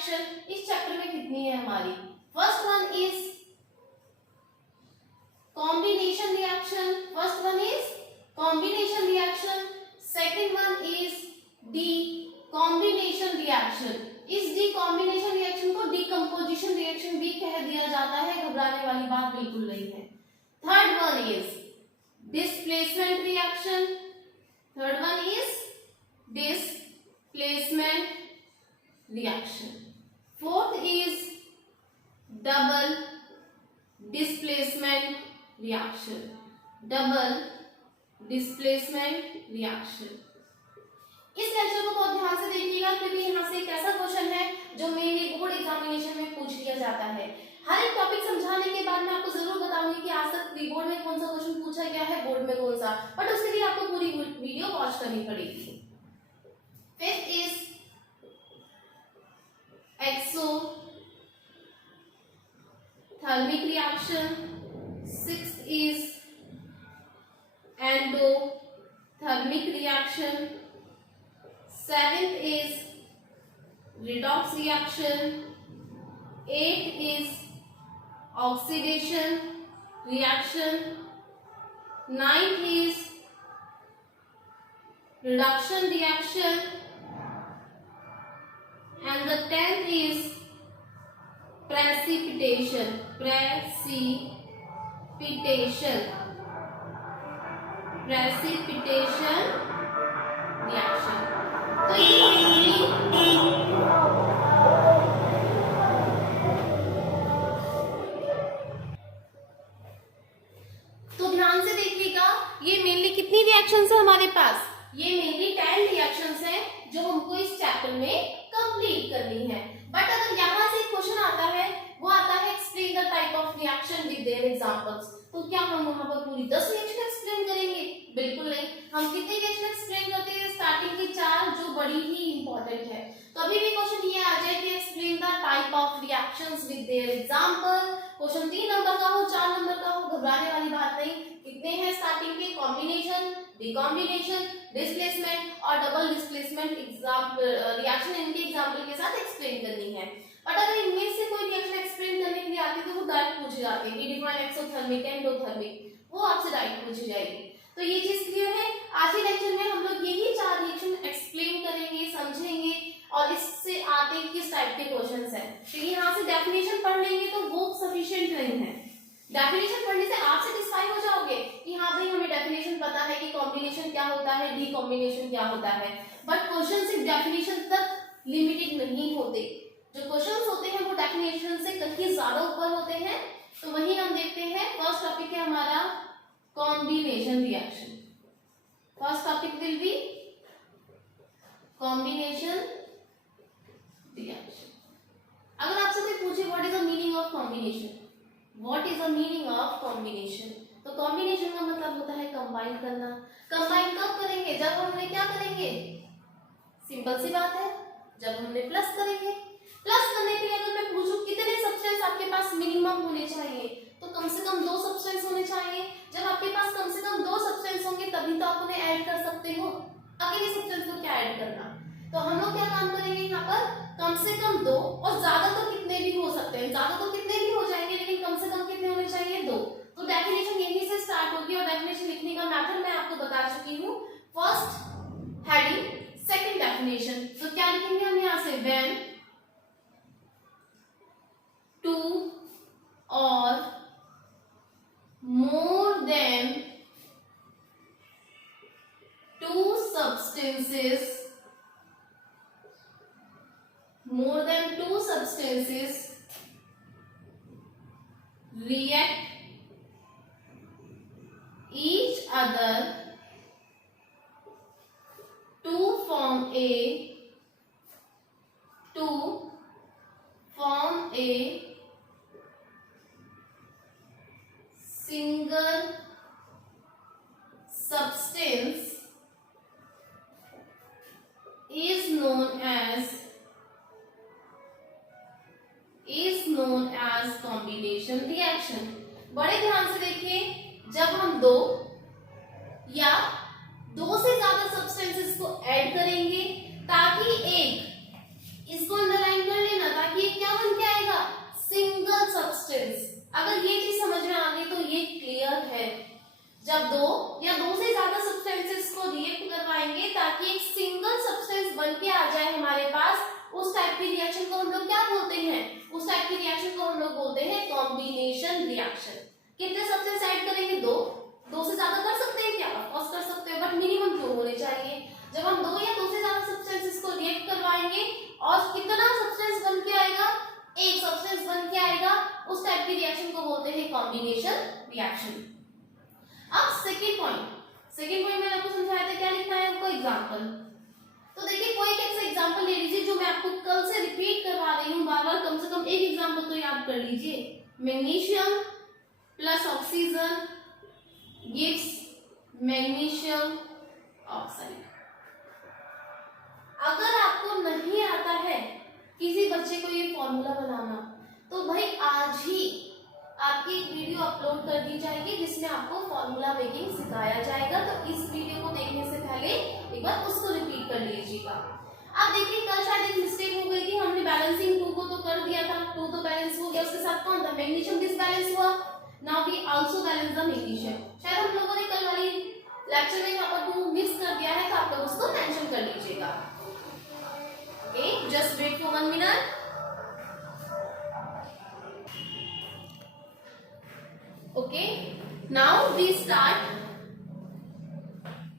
Reaction इस chapter में कितनी है हमारी? First one is combination reaction, first one is combination reaction, second one is decombination reaction. इस डीकॉम्बिनेशन रिएक्शन को डीकंपोजिशन रिएक्शन भी कह दिया जाता है, घबराने वाली बात बिल्कुल नहीं है। Third one is displacement reaction, third one is displacement reaction, fourth is double displacement reaction, double displacement reaction। इस लेक्चर को बहुत ध्यान से देखिएगा क्योंकि यहाँ से एक ऐसा क्वेश्चन है जो मेनली बोर्ड एग्जामिनेशन में पूछ लिया जाता है। हर एक टॉपिक समझाने के बाद मैं आपको जरूर बताऊंगी कि आज तक प्री बोर्ड में कौन सा क्वेश्चन पूछा गया है, बोर्ड में कौन सा, बट उसके लिए आपको पूरी वीडियो वॉच करनी पड़ेगी। Fifth is exothermic reaction, sixth is endothermic reaction, seventh is redox reaction, eighth is oxidation reaction, ninth is reduction reaction, and the 10th is precipitation reaction। तो ये तो ध्यान से देखिएगा, ये मेनली कितनी रिएक्शंस है हमारे पास? ये मेनली 10 रिएक्शंस हैं जो हमको इस चैप्टर में कंप्लीट करनी है। बट अगर यहाँ से क्वेश्चन आता है, वो आता है explain the type of reaction with there examples, तो क्या हम वहाँ पर पूरी 10 रिएक्शन एक्सप्लेन करेंगे? बिल्कुल नहीं। हम कितने रिएक्शन एक्सप्लेन करते हैं? स्टार्टिंग की 4 जो बड़ी ही इंपॉर्टेंट है। तो अभी भी क्वेश्चन ये आ जाए कि explain the type of reactions with their example. Question 3 number का हो, 4 नंबर का हो, घबराने वाली बात नहीं। कितने हैं स्टार्टिंग के? कॉम्बिनेशन, डिकॉम्बिनेशन, डिस्प्लेसमेंट और डबल डिस्प्लेसमेंट रिएक्शन इनके एग्जांपल के साथ एक्सप्लेन करनी है। बट अगर इनमें से कोई रिएक्शन एक्सप्लेन करने के लिए आती है तो वो डायरेक्ट पूछे जाते हैं कि डिफाइन एक्सोथर्मिक, एंडोथर्मिक, वो आपसे डायरेक्ट पूछी जाएगी। तो ये चीज क्लियर है। आज के लेक्चर में हम लोग यही 4 रिएक्शन एक्सप्लेन करेंगे, समझेंगे और इससे आते किस टाइप के क्वेश्चंस हैं। तो यहाँ से डेफिनेशन पढ़ लेंगे तो वो सफिशिएंट नहीं है। डेफिनेशन पढ़ने से आप सेटिस्फाई हो जाओगे कि हाँ भाई हमें डेफिनेशन पता है कि कॉम्बिनेशन क्या होता है, डीकॉम्बिनेशन क्या होता है, बट क्वेश्चन सिर्फ डेफिनेशन तक लिमिटेड नहीं होते। जो क्वेश्चंस होते हैं वो डेफिनेशन से कहीं ज्यादा ऊपर होते हैं। तो वही हम देखते हैं। फर्स्ट टॉपिक है हमारा combination reaction. First topic will be combination reaction. अगर आपसे कोई पूछे what is the meaning of combination, what is the meaning of combination, तो कॉम्बिनेशन का मतलब होता है कंबाइन करना। कंबाइन कब करेंगे? जब हमने क्या करेंगे? सिंपल सी बात है, जब हमने प्लस करेंगे। प्लस करने के लिए अगर मैं पूछूं कितने सब्सटेंस आपके पास मिनिमम होने चाहिए, तो कम से कम 2 सब्सटेंस होने चाहिए। जब आपके पास कम से कम 2 सब्सटेंस होंगे तभी तो आप उन्हें ऐड कर सकते हो। अकेले सब्सटेंस को क्या ऐड करना? तो हम लोग क्या काम करेंगे यहाँ पर? कम से कम 2, और ज्यादा तो कितने भी हो सकते हैं, ज्यादा तो कितने भी हो जाएंगे, लेकिन कम से कम कितने होने चाहिए? 2। तो डेफिनेशन यहीं से स्टार्ट होगी और डेफिनेशन लिखने का मेथड मैं आपको बता चुकी हूँ। First heading, second definition. तो क्या लिखेंगे हम यहाँ से? When 2 or more than 2 substances react each other to form a single substance is known as combination reaction। बड़े ध्यान से देखिए, जब हम 2 या 2 से ज्यादा सब्सटेंसेस को ऐड करेंगे ताकि एक, इसको अंडरलाइन कर लेना, अगर ये चीज समझ में आ गई तो ये क्लियर है। जब दो या दो से ज्यादा सब्सटेंसेस को रिएक्ट करवाएंगे ताकि एक सिंगल सब्सटेंस बन के आ जाए हमारे पास, उस टाइप की रिएक्शन को हम लोग क्या बोलते हैं? उस टाइप की रिएक्शन को हम लोग बोलते हैं कॉम्बिनेशन रिएक्शन। कितने सब्सटेंस ऐड करेंगे? दो से ज्यादा कर सकते हैं क्या? ऑफ कोर्स कर सकते हैं, बट मिनिमम 2 होने चाहिए। जब हम 2 या 2 से ज्यादा सब्सटेंसेस को रिएक्ट करवाएंगे और कितना सब्सटेंस बन के आएगा? एक सब्सटेंस बन के आएगा, उस टाइप की रिएक्शन को बोलते हैं कॉम्बिनेशन रिएक्शन। अब सेकंड पॉइंट मैंने आपको समझाया था, क्या लिखना है आपको? एग्जांपल। तो देखिए कोई एक ऐसा एग्जांपल ले लीजिए जो मैं आपको कल से रिपीट करवा रही हूँ बार बार, कम से कम एक एग्जांपल तो याद कर लीजिए। Magnesium plus oxygen gives magnesium oxide. अगर आपको नहीं आता है किसी बच्चे को ये फॉर्मूला बनाना, तो भाई आज ही आपकी एक वीडियो अपलोड कर दी जाएगी जिसमें आपको फॉर्मूला मेकिंग सिखाया जाएगा। तो इस वीडियो को देखने से पहले एक बार उसको रिपीट कर लीजिएगा। अब देखिए कल शायद एक मिस्टेक हो गई थी, हमने बैलेंसिंग 2 को तो कर दिया था, 2 तो बैलेंस हो गया, उसके साथ कौन था? मैग्नीशियम डिसबैलेंस हुआ। Now we also balance the magnesium. शायद हम लोगों ने कल वाली लेक्चर में यहाँ पर 2 मिक्स कर दिया है, तो आप लोग उसको मेंशन कर लीजिएगा। Okay, just wait for 1 minute. Okay, now we start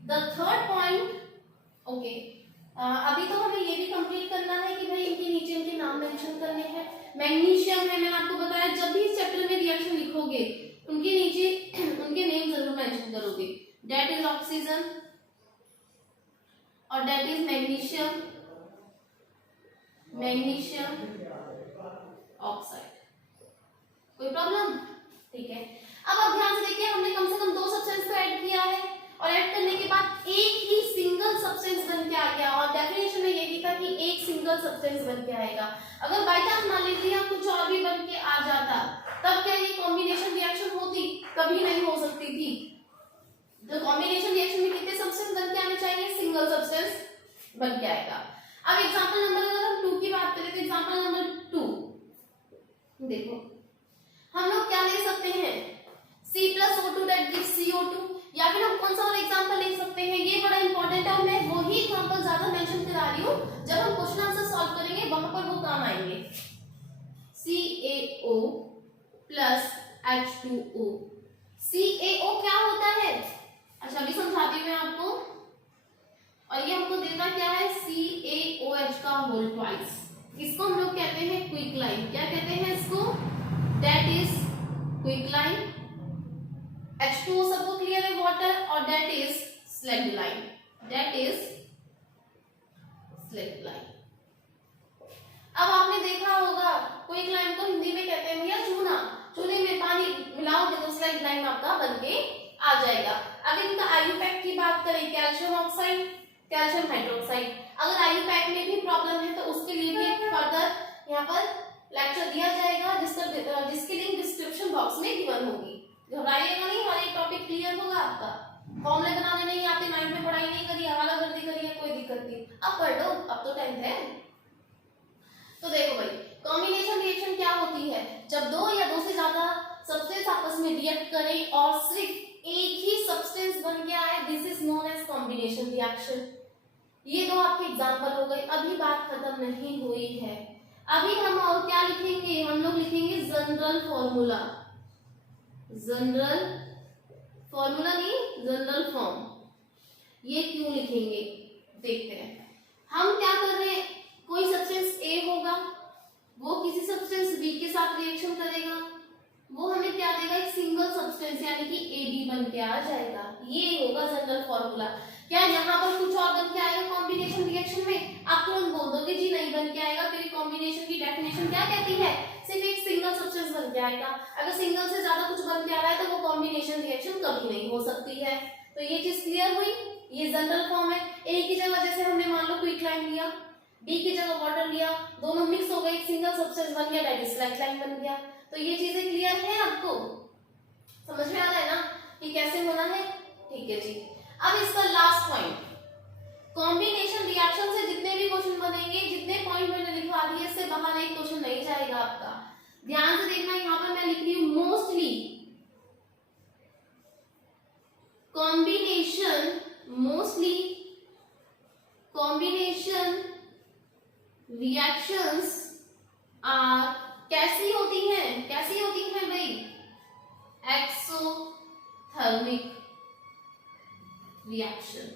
the third point. Okay, अभी तो हमें ये भी कंप्लीट करना है कि भाई इनके नीचे इनके नाम मेंशन करने हैं। मैग्नीशियम है, मैंने आपको बताया जब भी इस चैप्टर में रिएक्शन लिखोगे उनके नीचे उनके नेम जरूर मेंशन करोगे। That is ऑक्सीजन और that is मैग्नीशियम ऑक्साइड। कोई प्रॉब्लम? ठीक है। अब आप ध्यान से देखिए, हमने कम से कम 2 सब्सटेंस को ऐड किया है और ऐड करने के बाद एक ही सिंगल सब्सटेंस बन के आ गया, और डेफिनेशन में ये भी था कि एक सिंगल सब्सटेंस बन के आएगा। अगर बाय चांस मान लीजिए यहाँ कुछ और भी बन के आ जाता, तब क्या ये कॉम्बिनेशन रिएक्शन होती? कभी नहीं हो सकती थी। तो कॉम्बिनेशन रिएक्शन में कितने सब्सटेंस बन के आने चाहिए? सिंगल सब्सटेंस बन के आएगा। अब एग्जाम्पल नंबर अगर हम 2 की बात करें तो एग्जाम्पल नंबर 2 देखो, हम लोग क्या ले सकते हैं? C+O2 that gives CO2, या फिर हम कौन सा और एग्जांपल ले सकते हैं? ये बड़ा इंपॉर्टेंट है, मैं वही एग्जांपल ज्यादा मेंशन करा रही हूँ, जब हम क्वेश्चन आंसर सॉल्व करेंगे वहां पर वो काम आएंगे। CaO plus H2O। CaO क्या होता है? अच्छा अभी समझाती हूँ मैं आपको। और ये हमको देता क्या है? CaOH का होल ट्वाइस। इसको हम लोग कहते हैं क्विकलाइन। क्या कहते हैं इसको? That is क्विकलाइन। H2O सबको क्लियर है, वाटर, और that is स्लैगलाइन। That is स्लैगलाइन। अब आपने देखा होगा क्विकलाइन को हिंदी में कहते हैं भैया चूना। चूने में पानी मिलाओगे तो स्लैगलाइन आपका बनके आ जाएगा। अगर इनका आयुपैक की बात करें, कैल्शियम ऑक्साइड, कैल्शियम हाइड्रोक्साइड। अगर आयुपैक में भी प्रॉब्लम है तो उसके लिए भी फर्दर यहाँ पर लेक्चर दिया जाएगा, जिसकी लिंक डिस्क्रिप्शन बॉक्स में गिवन होगी। घबराइएगा नहीं, हर एक टॉपिक क्लियर होगा आपका। फॉर्मूले बनाने नहीं आते, 9th में पढ़ाई नहीं करी, हवाला गर्दी करी है, कोई दिक्कत नहीं, अब पढ़ लो, अब तो 10th है। तो देखो भाई, कॉम्बिनेशन रिएक्शन क्या होती है? जब 2 या 2 से ज्यादा सब्सटेंस आपस में रिएक्ट करें और सिर्फ एक ही सब्सटेंस बन के आए, this is known as combination reaction. ये 2 आपके एग्जाम्पल हो गए। अभी बात खत्म नहीं हुई है, अभी हम और क्या लिखेंगे? हम लोग लिखेंगे जनरल फॉर्मूला। जनरल फॉर्मूला नहीं, जनरल फॉर्म। ये क्यों लिखेंगे देखते हैं। हम क्या कर रहे हैं? कोई सब्सटेंस ए होगा, वो किसी सब्सटेंस बी के साथ रिएक्शन करेगा, वो हमें क्या देगा? एक सिंगल सब्सटेंस यानी कि AB बन के आ जाएगा। ये होगा जनरल फॉर्मूला। क्या यहाँ पर कुछ और बन के आएगा कॉम्बिनेशन रिएक्शन में? आप तुरंत बोल दोगे जी नहीं बन के आएगा, क्योंकि कॉम्बिनेशन की डेफिनेशन क्या कहती है? सिर्फ एक सिंगल सब्सटेंस बन के आएगा। अगर सिंगल से ज्यादा कुछ बन के आ रहा है तो वो कॉम्बिनेशन रिएक्शन कभी नहीं हो सकती है। तो ये चीज क्लियर हुई। ये जनरल फॉर्म है। ए की जगह जैसे हमने मान लो क्विकलाइन लिया, बी की जगह वाटर लिया, दोनों मिक्स हो गए, एक सिंगल सब्सटेंस बन गया, दैट इज स्लैगलाइन बन गया। तो ये चीजें क्लियर है आपको? समझ में आ रहा है ना कि कैसे होना है? ठीक है जी। अब इसका लास्ट पॉइंट, कॉम्बिनेशन रिएक्शन से जितने भी क्वेश्चन बनेंगे, जितने पॉइंट मैंने लिखवा दिए, इससे बाहर एक क्वेश्चन नहीं जाएगा आपका। ध्यान से देखना, यहाँ पर मैं लिख रही हूँ मोस्टली कॉम्बिनेशन रिएक्शंस आर कैसी होती हैं भाई, एक्सोथर्मिक रिएक्शन।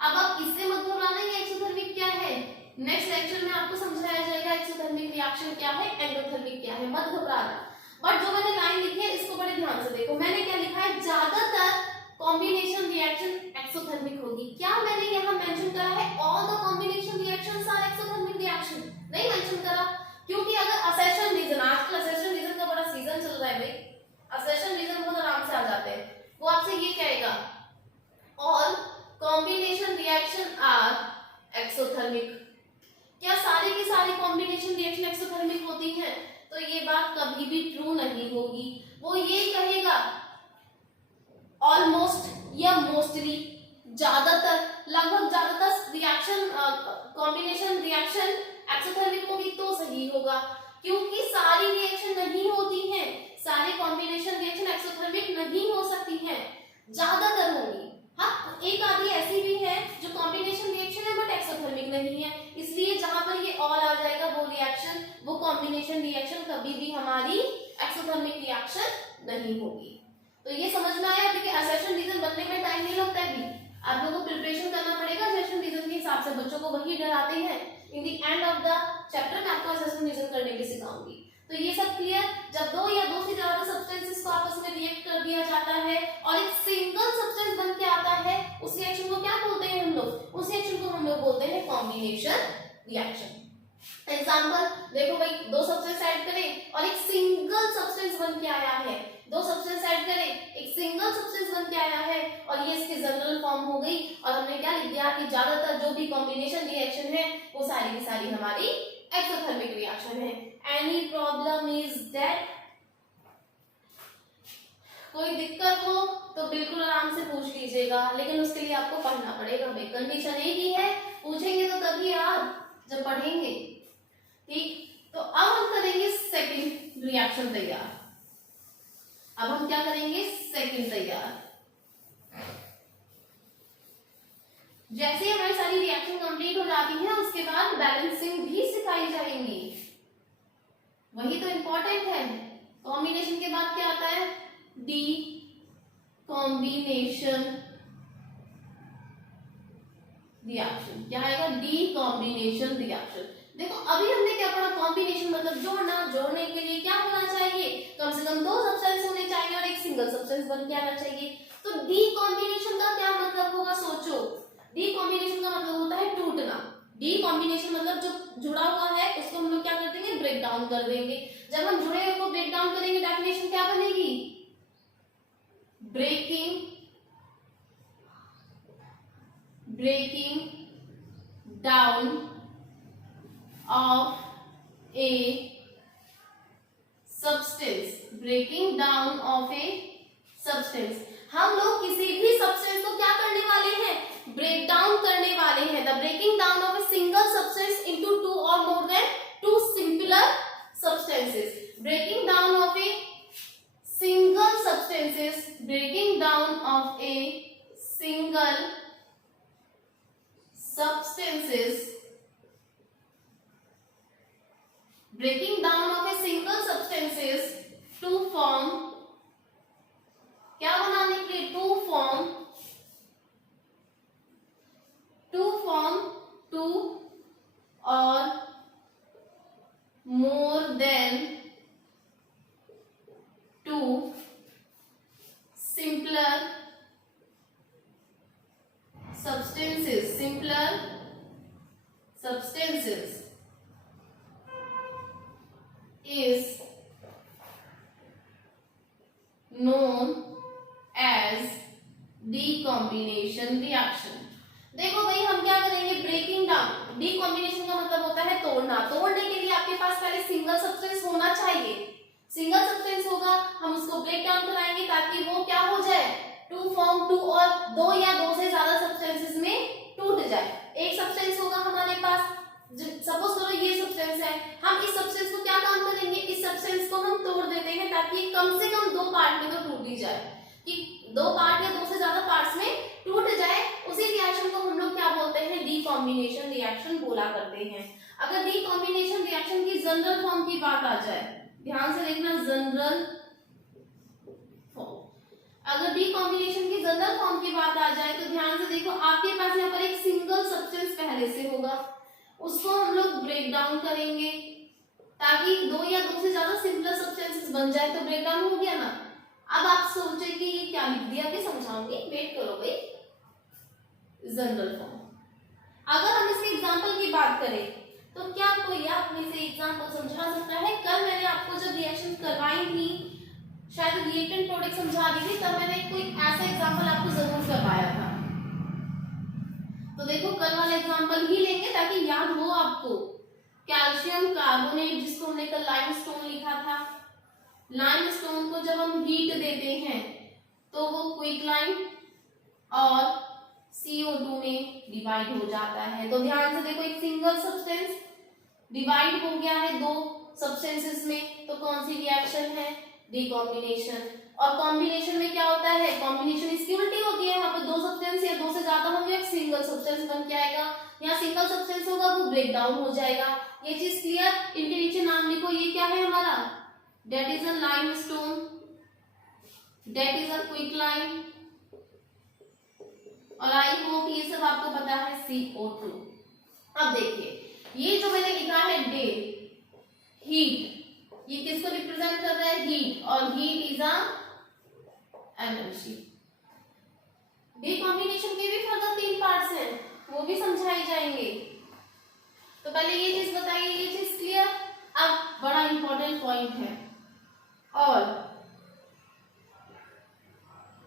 अब आप इससे मत घबराना ये एक्सोथर्मिक क्या है, नेक्स्ट लेक्चर में आपको समझाया जाएगा एक्सोथर्मिक रिएक्शन क्या है, एंडोथर्मिक क्या है, मत घबराना। बट जो मैंने लाइन लिखी है इसको बड़े ध्यान से देखो, मैंने क्या लिखा है, ज्यादातर कॉम्बिनेशन रिएक्शन एक्सोथर्मिक होगी। क्या मैंने यहाँ मेंशन करा है all the combination reactions are exothermic reaction? नहीं मेंशन करा, क्योंकि अगर असेशन रीजन, आजकल असेशन रीजन का बड़ा सीजन चल रहा है भाई, असेशन रीजन बहुत आराम से आ जाते हैं, वो आपसे ये कहेगा all combination reaction are exothermic. क्या सारी की सारी कॉम्बिनेशन रिएक्शन एक्सोथर्मिक होती हैं? तो ये बात कभी भी ट्रू नहीं होगी। वो ये कहेगा ऑलमोस्ट या मोस्टली, ज्यादातर, लगभग ज्यादातर रिएक्शन कॉम्बिनेशन रिएक्शन एक्सोथर्मिक होगी तो सही होगा, क्योंकि सारी रिएक्शन नहीं होती हैं, सारी कॉम्बिनेशन रिएक्शन एक्सोथर्मिक नहीं हो सकती हैं, ज्यादातर होंगी। हाँ, एक आधी ऐसी भी है जो कॉम्बिनेशन रिएक्शन है बट एक्सोथर्मिक नहीं है, इसलिए जहां पर ये ऑल आ जाएगा वो रिएक्शन, वो कॉम्बिनेशन रिएक्शन कभी भी हमारी एक्सोथर्मिक रिएक्शन नहीं होगी। तो ये समझ में आया, क्योंकि असेशन रीजन बनने में टाइम नहीं लगता है, भी आप लोगों को प्रिपरेशन करना पड़ेगा असेशन रीजन के हिसाब से, बच्चों को वही डराते हैं। In the end of the chapter मैं आपको असेशन रीजन करने भी सिखाऊंगी। तो ये सब क्लियर, जब दो या दो से ज्यादा सब्सटेंसेस को आपस में रिएक्ट कर दिया जाता है और एक सिंगल सब्सटेंस बन के आता है, उस रिएक्शन को क्या बोलते हैं हम लोग, उस रिएक्शन को हम लोग बोलते हैं कॉम्बिनेशन रिएक्शन। एग्जांपल देखो भाई, दो सब्सटेंस ऐड करें और एक सिंगल सब्सटेंस बन के आया है, दो सब्सटेंस ऐड करें एक सिंगल सब्सटेंस बन के आया है और ये इसकी जनरल फॉर्म हो गई, और हमने क्या लिख दिया कि ज्यादातर जो भी कॉम्बिनेशन रिएक्शन है वो सारी की सारी हमारी एक्सोथर्मिक रिएक्शन है। Any problem is that? कोई दिक्कत हो तो बिल्कुल आराम से पूछ लीजिएगा, लेकिन उसके लिए आपको पढ़ना पड़ेगा भाई, कंडीशन एक ही है, पूछेंगे तो तभी आप जब पढ़ेंगे, ठीक। तो अब हम करेंगे सेकंड रिएक्शन तैयार। अब हम क्या करेंगे, सेकंड तैयार। जैसे हमारी सारी रिएक्शन कंप्लीट हो जाती है उसके बाद बैलेंसिंग भी सिखाई जाएंगी, वही तो इंपॉर्टेंट है। कॉम्बिनेशन के बाद क्या आता है, डी कॉम्बिनेशन रिएक्शन। क्या आएगा, डी कॉम्बिनेशन रिएक्शन। देखो अभी हमने क्या पढ़ा, कॉम्बिनेशन मतलब जोड़ना, जोड़ने के लिए क्या होना चाहिए, कम से कम दो सब्सटेंस होने चाहिए और एक सिंगल सब्सटेंस बन के आना चाहिए। तो डी कॉम्बिनेशन का क्या मतलब होगा, सोचो। डी कॉम्बिनेशन का मतलब होता है टूटना। डी कॉम्बिनेशन मतलब जो जुड़ा हुआ है उसको हम लोग क्या कर देंगे, ब्रेक डाउन कर देंगे। जब हम जुड़े हुए को ब्रेक डाउन करेंगे डेफिनेशन क्या बनेगी, breaking down of a substance, breaking down of a substance। हम लोग किसी भी सब्सटेंस को क्या करने वाले हैं, ब्रेक डाउन करने वाले हैं। The breaking down of a single substance into two और more than two simpler substances. Breaking down of a single substances, breaking down of a single substances, breaking down of a single substances to form, क्या बनाने के लिए, to form two or more than two simpler substances is known as decombination reaction। देखो भाई हम क्या करेंगे, breaking down. डीकॉम्बिनेशन का मतलब होता है तोड़ना। तोड़ने के लिए आपके पास पहले सिंगल सब्सटेंस होना चाहिए। सिंगल सब्सटेंस होगा, हम उसको ब्रेक डाउन कराएंगे ताकि वो क्या हो जाए, टू फॉर्म टू, और दो या दो से ज्यादा सब्सटेंसेस में टूट जाए। एक सब्सटेंस होगा हमारे पास, सपोज करो ये सब्सटेंस है, हम इस सब्सटेंस को क्या काम करेंगे, इस सब्सटेंस को हम तोड़ देते हैं ताकि कम से कम 2 पार्ट में तो टूट ही जाए, कि 2 पार्ट या 2 से ज्यादा पार्ट्स में टूट जाए, उसी रिएक्शन को हम लोग क्या बोलते हैं, डीकॉम्बिनेशन रिएक्शन बोला करते हैं। अगर डीकॉम्बिनेशन रिएक्शन की जनरल फॉर्म की बात आ जाए, ध्यान से देखना, जनरल फॉर्म, अगर डीकॉम्बिनेशन की जनरल फॉर्म की बात आ जाए तो ध्यान से देखो, आपके पास यहाँ पर एक सिंगल सब्सटेंस पहले से होगा, उसको हम लोग ब्रेक डाउन करेंगे ताकि 2 या 2 से ज्यादा सिंपलर सब्सटेंसेस बन जाए, तो ब्रेक डाउन हो गया ना। अब आप सोचे कि ये क्या लिख दिया, अभी समझाऊंगी, वेट करो भाई। जनरल फॉर्म, अगर हम इसके एग्जांपल की बात करें तो क्या कोई आप में से एग्जांपल समझा सकता है? कल मैंने आपको जब रिएक्शन करवाई थी, शायद रिएक्टेंट प्रोडक्ट समझा दी थी, तब मैंने कोई ऐसा एग्जांपल आपको जरूर करवाया था। तो देखो कल वाला एग्जांपल ही लेंगे ताकि याद हो आपको। कैल्शियम कार्बोनेट, जिसको हमने कल लाइमस्टोन लिखा था, लाइमस्टोन को जब हम हीट देते हैं तो वो क्विकलाइन और CO2 में डिवाइड हो जाता है। तो ध्यान से देखो, एक सिंगल सब्सटेंस डिवाइड हो गया है 2 सब्सटेंसेस में, तो कौन सी रिएक्शन है, डीकॉम्बिनेशन। और कॉम्बिनेशन में क्या होता है, कॉम्बिनेशन इसकी उल्टी होती है, यहाँ पे 2 सब्सटेंस या 2 से ज्यादा होंगे, एक सिंगल सब्सटेंस बन के आएगा। यहाँ सिंगल सब्सटेंस होगा वो ब्रेक डाउन हो जाएगा। ये चीज क्लियर? इनके नीचे नाम लिखो, ये क्या है हमारा, that is a limestone, that is a quicklime, और आई होप ये सब आपको पता है, CO2। अब देखिए, ये जो मैंने लिखा है डे, हीट, ये किसको रिप्रेजेंट कर रहा है, हीट, और हीट इज अ एनर्जी। डीकॉम्बिनेशन के भी फर्दर 3 पार्ट्स हैं, वो भी समझाए जाएंगे। तो पहले ये चीज बताइए, ये चीज क्लियर? अब बड़ा इंपॉर्टेंट पॉइंट है, और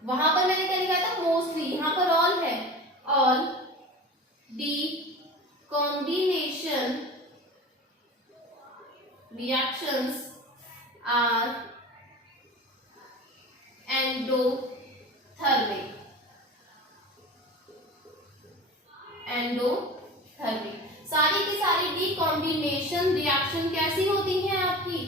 वहां पर मैंने क्या लिखा था, मोस्टली, यहाँ पर ऑल है, all decombination reactions are endothermic. Endothermic, सारी की सारी डीकॉम्बिनेशन रिएक्शन कैसी होती हैं आपकी,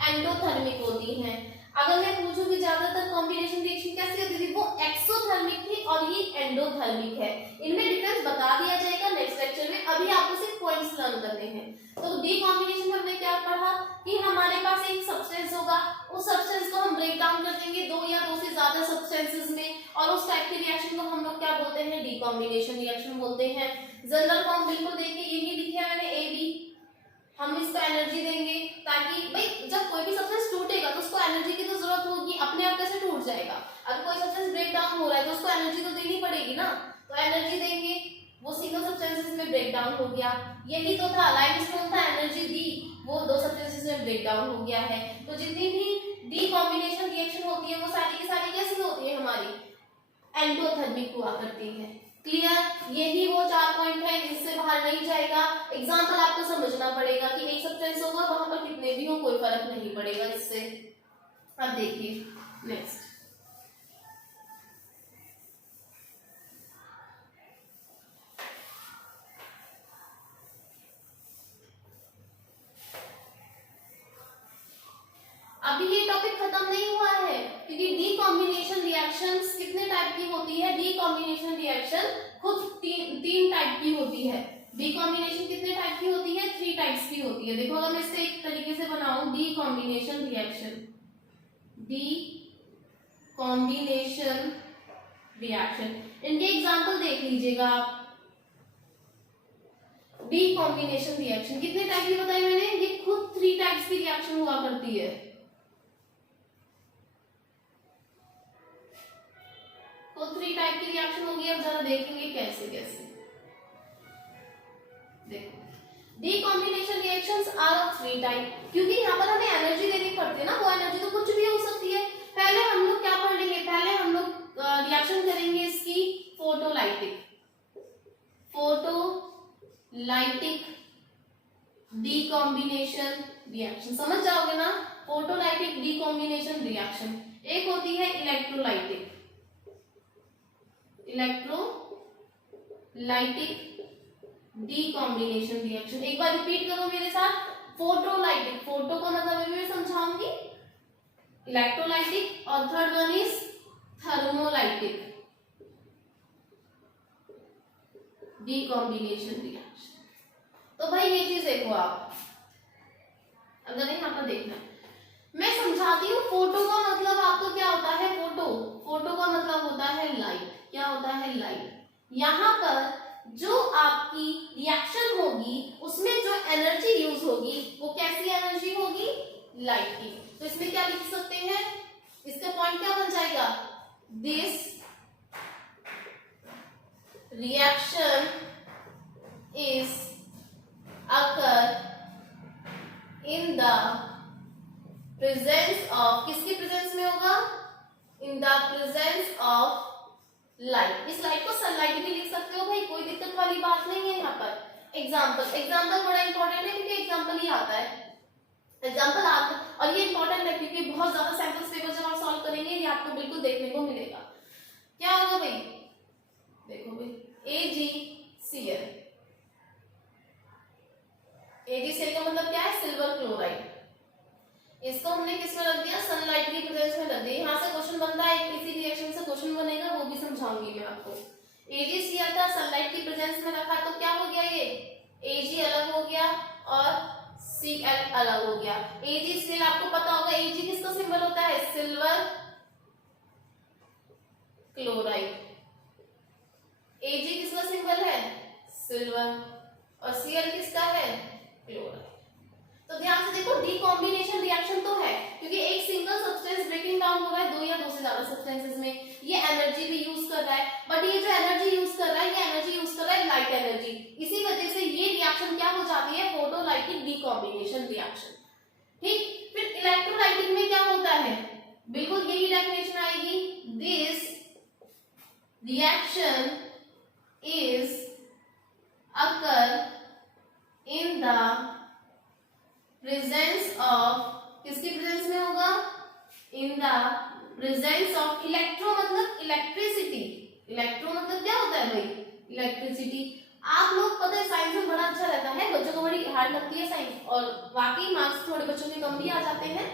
एंडोथर्मिक होती हैं। अगर मैं पूछूं कि ज्यादातर कॉम्बिनेशन रिएक्शन कैसी होती थी, वो एक्सोथर्मिक थी और ये एंडोथर्मिक है। इनमें डिफरेंस बता दिया जाएगा नेक्स्ट लेक्चर में, अभी आपको सिर्फ पॉइंट्स लर्न करने हैं। तो डीकॉम्बिनेशन में हमने क्या पढ़ा कि हमारे पास एक सब्सटेंस होगा, उस सब्सटेंस को हम ब्रेक डाउन कर देंगे 2 या 2 से ज्यादा सब्सटेंसेस में, और उस टाइप के रिएक्शन को हम लोग क्या बोलते हैं, डीकॉम्बिनेशन रिएक्शन बोलते हैं। जनरल फॉर्म बिल्कुल देखिए, यही लिखे है मैंने, AB, हम इसको एनर्जी देंगे ताकि भाई जब कोई भी सब्सटेंस टूटेगा तो उसको एनर्जी की तो जरूरत होगी, अपने आप कैसे टूट जाएगा। अगर कोई सब्सटेंस ब्रेक डाउन हो रहा है तो उसको एनर्जी तो देनी पड़ेगी ना, तो एनर्जी देंगे, वो सिंगल सब्सटेंसेस में ब्रेक डाउन हो गया। यही तो था, लाइमस्टोन था, एनर्जी दी, वो 2 सब्सटेंसेस में ब्रेक डाउन हो गया है। तो जितनी भी डीकॉम्बिनेशन रिएक्शन होती है वो सारी की सारी कैसी होती है, हमारी एंडोथर्मिक हुआ करती है। क्लियर? यही वो 4 पॉइंट है, इससे बाहर नहीं जाएगा। एग्जांपल आपको समझना पड़ेगा कि एक सब्सटेंस होगा, वहां पर कितने भी हो कोई फर्क नहीं पड़ेगा इससे। अब देखिए नेक्स्ट, अभी ये टॉपिक खत्म नहीं हुआ है, क्योंकि डीकॉम्बिनेशन रिएक्शंस कितने टाइप की होती है, डीकॉम्बिनेशन रिएक्शन खुद 3 टाइप की होती है। डीकॉम्बिनेशन कितने टाइप की होती है, 3 टाइप्स की होती है। देखो अगर मैं इसे एक तरीके से बनाऊं, डीकॉम्बिनेशन रिएक्शन, डीकॉम्बिनेशन रिएक्शन, इनके एग्जांपल देख लीजिएगा आप। डीकॉम्बिनेशन रिएक्शन कितने टाइप की बताई मैंने, ये खुद 3 टाइप्स की रिएक्शन हुआ करती है। तो 3 टाइप की रिएक्शन होगी, अब जरा देखेंगे कैसे कैसे। देखो, डीकॉम्बिनेशन रिएक्शंस आर ऑफ 3 टाइप, क्योंकि यहाँ पर हमें एनर्जी देनी पड़ती है ना, वो एनर्जी तो कुछ भी हो सकती है। पहले हम लोग क्या पढ़ लेंगे, पहले हम लोग रिएक्शन करेंगे इसकी फोटोलाइटिक, फोटोलाइटिक डीकॉम्बिनेशन रिएक्शन, समझ जाओगे ना, फोटोलाइटिक डीकॉम्बिनेशन रिएक्शन। एक होती है इलेक्ट्रोलाइटिक, इलेक्ट्रोलाइटिक डीकॉम्बिनेशन रिएक्शन। एक बार रिपीट करो मेरे साथ, फोटोलाइटिक, फोटो का मतलब अभी मैं समझाऊंगी, इलेक्ट्रोलाइटिक, और third one is thermolytic, decombination reaction. तो भाई ये चीज देखो आप, अगर यहाँ पर देखना मैं समझाती हूँ। फोटो का मतलब आपको क्या होता है, फोटो, फोटो का मतलब होता है लाइट। क्या होता है, लाइट। यहाँ पर जो आपकी रिएक्शन होगी उसमें जो एनर्जी यूज होगी वो कैसी एनर्जी होगी, लाइट की। तो इसमें क्या लिख सकते हैं, इसका पॉइंट क्या बन जाएगा, this reaction is occur in the presence of, किसकी प्रेजेंस में होगा, in the presence of light. इस लाइट को सनलाइट भी लिख सकते हो भाई, कोई दिक्कत वाली बात नहीं है। यहाँ पर एग्जाम्पल, एग्जाम्पल बड़ा इंपॉर्टेंट है क्योंकि एग्जाम्पल ही आता है, एग्जाम्पल आप, और ये इंपॉर्टेंट है क्योंकि बहुत ज्यादा सैंपल्स पेपर जब आप सॉल्व करेंगे ये आपको बिल्कुल देखने को मिलेगा। क्या होगा भाई, देखो भाई, AgCl, AgCl का मतलब क्या है, सिल्वर क्लोराइड। इसको हमने किस में रख दिया, सनलाइट की प्रेजेंस में रख दिया। यहाँ से क्वेश्चन बनता है, किसी रिएक्शन से क्वेश्चन बनेगा वो भी समझाऊंगी मैं आपको। AgCl था, सनलाइट की प्रेजेंस में रखा तो क्या हो गया, ये Ag अलग हो गया और Cl अलग हो गया। AgCl आपको पता होगा, Ag किसका सिंबल होता है, सिल्वर क्लोराइड। Ag किसका सिंबल है, सिल्वर, और Cl किसका है, क्लोराइड। तो ध्यान से देखो, डीकॉम्बिनेशन रिएक्शन तो है क्योंकि एक सिंगल सब्सटेंस ब्रेकिंग डाउन हो रहा है दो या दो से ज्यादा सब्सटेंसेस में, ये एनर्जी भी यूज कर रहा है, बट ये जो एनर्जी यूज कर रहा है ये एनर्जी यूज कर रहा है लाइट एनर्जी। इसी वजह से ये रिएक्शन क्या हो जाती है, फोटोलाइटिक डीकॉम्बिनेशन रिएक्शन। ठीक, फिर इलेक्ट्रोलाइटिक में क्या होता है, बिल्कुल यही डेफिनेशन आएगी, this reaction is occur in the presence of, किसकी प्रेजेंस में होगा, in the presence of, electro मतलब इलेक्ट्रिसिटी, इलेक्ट्रो मतलब क्या होता है भाई, इलेक्ट्रिसिटी। आप लोग पता है साइंस में बड़ा अच्छा रहता है, बच्चों को बड़ी हार्ड लगती है साइंस, और वाकई मार्क्स थोड़े बच्चों के कम भी आ जाते हैं,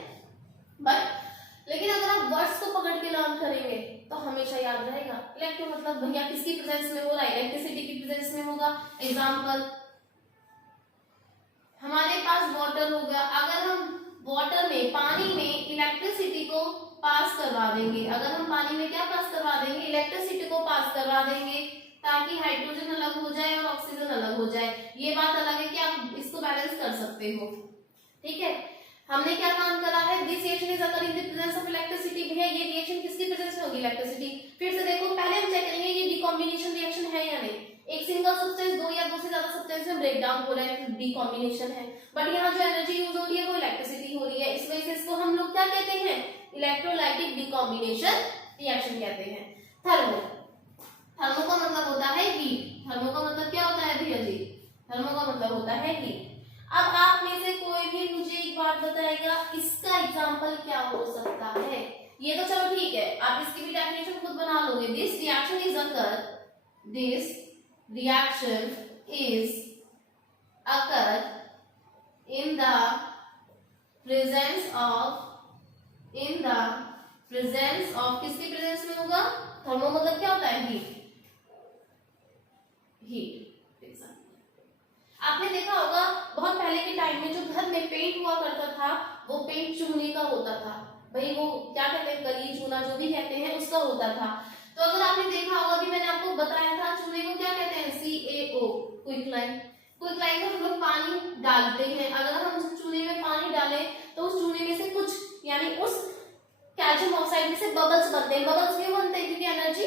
बट लेकिन अगर आप वर्ड्स को पकड़ के लर्न करेंगे तो हमेशा याद रहेगा। इलेक्ट्रो मतलब भैया किसकी प्रेजेंस में हो रहा है, इलेक्ट्रिसिटी की प्रेजेंस में होगा। एग्जाम्पल, हमारे पास वाटर होगा, अगर हम वाटर में, पानी में इलेक्ट्रिसिटी को पास करवा देंगे, अगर हम पानी में क्या पास करवा देंगे, इलेक्ट्रिसिटी को पास करवा देंगे ताकि हाइड्रोजन अलग हो जाए और ऑक्सीजन अलग हो जाए। ये बात अलग है कि आप इसको बैलेंस कर सकते हो, ठीक है। हमने क्या काम करा है, this reaction is occur in the presence of electricity. भैया ये रिएक्शन किसकी प्रेजेंस में होगी, इलेक्ट्रिसिटी। फिर से देखो, पहले हम चेक करेंगे ये डीकॉम्बिनेशन रिएक्शन है या नहीं। एक सिंगल सब्सटेंस दो या दो से ज्यादा सब्सटेंस में ब्रेक डाउन हो रहा है, डीकॉम्बिनेशन है, बट यहाँ जो एनर्जी यूज हो रही है वो इलेक्ट्रिसिटी हो रही है, इस वजह से इसको हम लोग क्या कहते हैं, इलेक्ट्रोलाइटिक डीकॉम्बिनेशन रिएक्शन कहते हैं। थर्मो, थर्मो का मतलब होता है हीट। थर्मो का मतलब क्या होता है भैया जी, थर्मो का मतलब होता है हीट। अब आप में से कोई भी मुझे एक बात बताएगा, इसका एग्जांपल क्या हो सकता है। ये तो चलो ठीक है, आप इसकी भी डेफिनेशन खुद बना लोगे। This reaction is occur, this reaction is occur in the presence of, in the presence of, किसकी प्रेजेंस में होगा, थर्मो मतलब क्या होता है, हीट, हीट। आपने देखा होगा बहुत पहले के टाइम में जो घर में पेंट हुआ करता था वो पेंट चूने का होता था, भाई वो क्या कहते हैं, कली चूना जो भी कहते हैं उसका होता था। तो अगर आपने देखा होगा कि मैंने आपको बताया था चूने को क्या कहते हैं, CaO, क्विकलाइन। क्विकलाइन में हम लोग पानी डालते हैं, अगर हम चूने में पानी डालें तो उस चूने में से कुछ, यानी उस कैल्शियम ऑक्साइड में से बबल्स बनते हैं। बबल्स क्यों बनते हैं, क्योंकि एनर्जी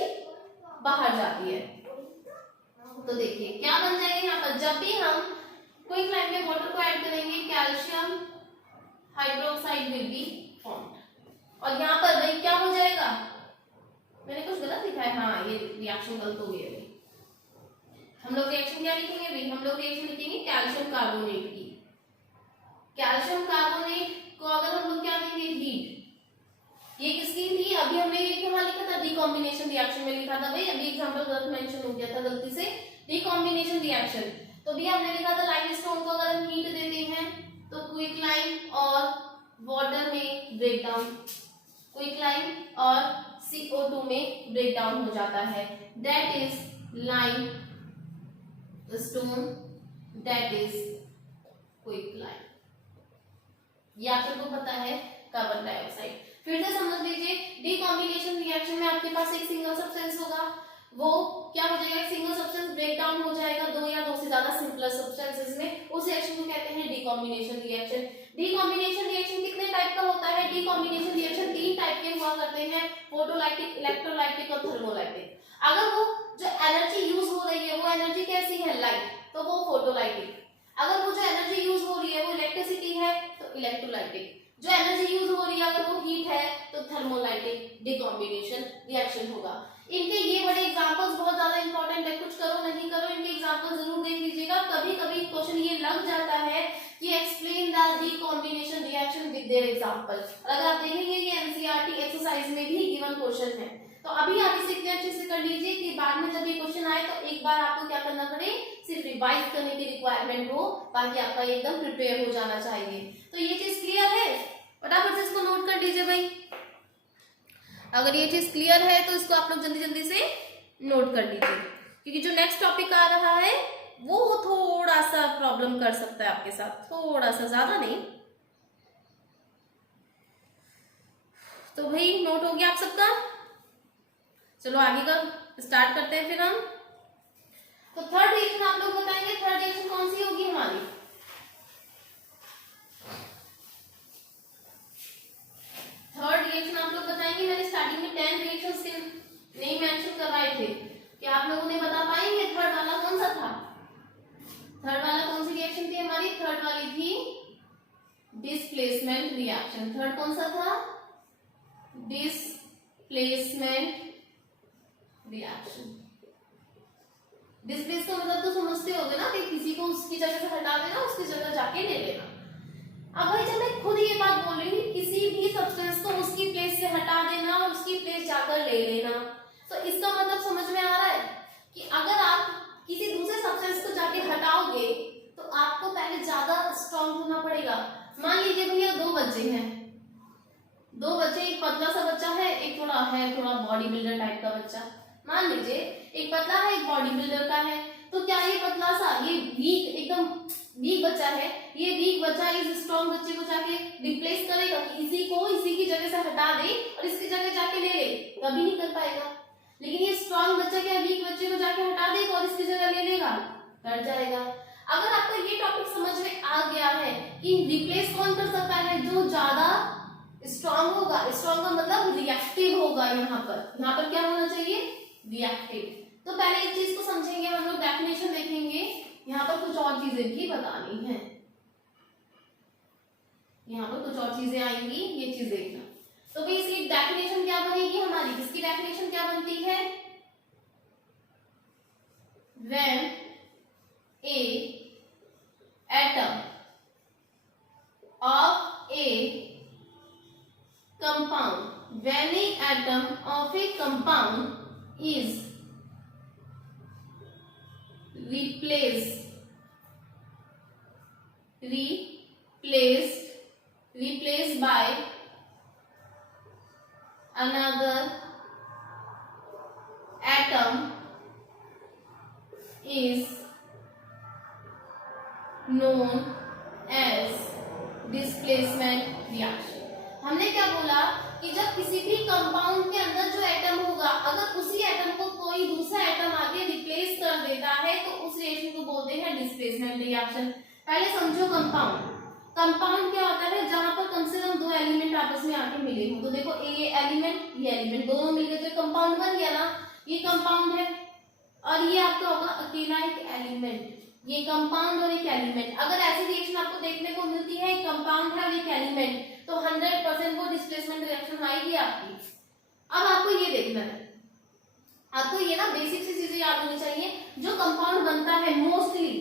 बाहर जाती है। तो देखिए क्या बन जाएगा यहाँ पर, जब भी हम क्विकलाइन में वाटर को ऐड करेंगे calcium hydroxide will be formed, और यहाँ पर भाई क्या हो जाएगा, मैंने कुछ गलत लिखा है, हाँ ये रिएक्शन गलत हो गया। हम लोग रिएक्शन क्या लिखेंगे भाई, हम लोग रिएक्शन लिखेंगे कैल्शियम कार्बोनेट की। कैल्शियम कार्बोनेट को अगर हम लोग क्या देंगे, हीट। ये किसकी थी, अभी हमने ये कहाँ लिखा था, डीकॉम्बिनेशन रिएक्शन में लिखा था भाई, अभी एग्जांपल गलत मेंशन हो गया था गलती से, डीकॉम्बिनेशन रिएक्शन। तो भी हमने लिखा था लाइमस्टोन को अगर हम हीट देते हैं तो क्विकलाइन और वाटर में ब्रेक डाउन, क्विकलाइन और CO2 में ब्रेक डाउन हो जाता है, that is limestone, that is quicklime. ये आप सबको पता है कार्बन डाइऑक्साइड। फिर से समझ लीजिए, डीकॉम्बिनेशन रिएक्शन में आपके पास एक सिंगल सब्सटेंस होगा, वो क्या हो जाएगा, सिंगल सब्सटेंस ब्रेक डाउन हो जाएगा दो या दो से ज्यादा सिंपलर सब्सटेंसेस में, उस रिएक्शन को कहते हैं डीकॉम्बिनेशन रिएक्शन। डीकॉम्बिनेशन रिएक्शन कितने टाइप का होता है, डीकॉम्बिनेशन रिएक्शन 3 टाइप के हुआ करते हैं, फोटोलाइटिक, इलेक्ट्रोलाइटिक और थर्मोलाइटिक। अगर वो जो एनर्जी यूज हो रही है वो एनर्जी कैसी है, लाइट, तो वो फोटोलाइटिक। अगर वो जो एनर्जी यूज हो रही है वो इलेक्ट्रिसिटी है तो इलेक्ट्रोलाइटिक। जो एनर्जी यूज हो रही है अगर वो हीट है तो थर्मोलाइटिक डीकॉम्बिनेशन रिएक्शन होगा। इनके ये बड़े एग्जांपल्स बहुत ज्यादा इंपॉर्टेंट है, कुछ करो नहीं करो इनके एग्जांपल जरूर देख लीजिएगा। कभी कभी क्वेश्चन ये लग जाता है कि explain the decombination reaction with their example. अगर आप देखेंगे ये एनसीईआरटी एक्सरसाइज में भी गिवन क्वेश्चन है, तो अभी आप इसे इतने अच्छे से कर लीजिए कि बाद में जब ये क्वेश्चन आए तो एक बार आपको क्या करना पड़े, सिर्फ रिवाइज करने की रिक्वायरमेंट हो, बाकी आपका एकदम प्रिपेयर हो जाना चाहिए। तो ये चीज क्लियर है, फटाफट से इसको नोट कर लीजिए भाई। अगर ये चीज क्लियर है तो इसको आप लोग जल्दी जल्दी से नोट कर लीजिए, क्योंकि जो नेक्स्ट टॉपिक आ रहा है वो थोड़ा सा प्रॉब्लम कर सकता है आपके साथ, थोड़ा सा, ज्यादा नहीं। तो भाई नोट हो गया आप सबका, चलो आगे का स्टार्ट करते हैं फिर हम। तो थर्ड रिएक्शन आप लोग बताएंगे, थर्ड रिएक्शन कौन सी होगी हमारी, थर्ड रिएक्शन आप लोग बताएंगे। मैंने स्टार्टिंग में 10 रिएक्शंस के नहीं मेंशन करवाए थे, क्या आप लोगों ने बता पाएंगे थर्ड वाला कौन सा था, थर्ड वाला कौन सी रिएक्शन थी हमारी, थर्ड वाली थी डिस्प्लेसमेंट रिएक्शन। थर्ड कौन सा था, डिस्प्लेसमेंट रिएक्शन। डिस्प्लेस का मतलब तो समझते होगे ना कि किसी को उसकी जगह से हटा देना, उसकी जगह जाके ले लेना। अब भाई जब मैं खुद ये बात बोल रही हूँ किसी भी सब्सटेंस को उसकी प्लेस से हटा देना और उसकी प्लेस जाकर ले लेना, तो इसका मतलब समझ में आ रहा है कि अगर आप किसी दूसरे सब्सटेंस को जाके हटाओगे तो आपको पहले ज्यादा स्ट्रॉन्ग होना पड़ेगा। मान लीजिए भैया दो बच्चे हैं, दो बच्चे, एक पतला सा बच्चा है, एक थोड़ा बॉडी बिल्डर टाइप का बच्चा। मान लीजिए एक पतला है एक बॉडी बिल्डर का है, तो क्या ये पतला सा, ये वीक, एकदम वीक बच्चा है, ये वीक बच्चा इस स्ट्रॉन्ग बच्चे को जाके रिप्लेस करेगा, इसी को इसी की जगह से हटा दे और इसकी जगह जाके ले ले, कभी नहीं कर पाएगा। लेकिन ये स्ट्रॉन्ग बच्चा क्या वीक बच्चे को जाके हटा देगा और इसकी जगह ले लेगा, कर जाएगा। अगर आपको ये टॉपिक समझ में आ गया है कि रिप्लेस कौन कर सकता है, जो ज्यादा स्ट्रॉन्ग होगा, स्ट्रॉन्ग का मतलब रिएक्टिव होगा, यहाँ पर क्या होना चाहिए, रिएक्टिव। तो पहले इस चीज को समझेंगे हम लोग, डेफिनेशन देखेंगे, यहाँ पर कुछ और चीजें भी बतानी है, यहाँ पर कुछ और चीजें आएंगी, ये चीज देखना। तो भाई इसकी डेफिनेशन क्या बनेगी हमारी, इसकी डेफिनेशन क्या बनती है, when A atom of A compound, when a atom of a compound is replaced by another atom is known as displacement reaction। हमने क्या बोला कि जब किसी भी कंपाउंड के अंदर जो एटम होगा, अगर उसी एटम को कोई दूसरा एटम आके रिप्लेस कर देता है तो उस रिएक्शन को बोलते हैं डिस्प्लेसमेंट रिएक्शन। पहले समझो कंपाउंड, कंपाउंड क्या होता है, जहां पर कम से कम दो एलिमेंट आपस में आके मिले हो। तो देखो ये एलिमेंट दोनों मिलकर जो कंपाउंड बन गया ना, ये कंपाउंड है, और ये आपका होगा अकेला एक एलिमेंट, ये कंपाउंड और एक एलिमेंट। अगर ऐसी रिएक्शन आपको देखने को मिलती है, एक कंपाउंड है और एक एलिमेंट, तो 100% वो डिस्प्लेसमेंट रिएक्शन आएगी आपकी। अब आपको ये देखना है, आपको ये ना बेसिक सी चीजें याद होनी चाहिए। जो कंपाउंड बनता है मोस्टली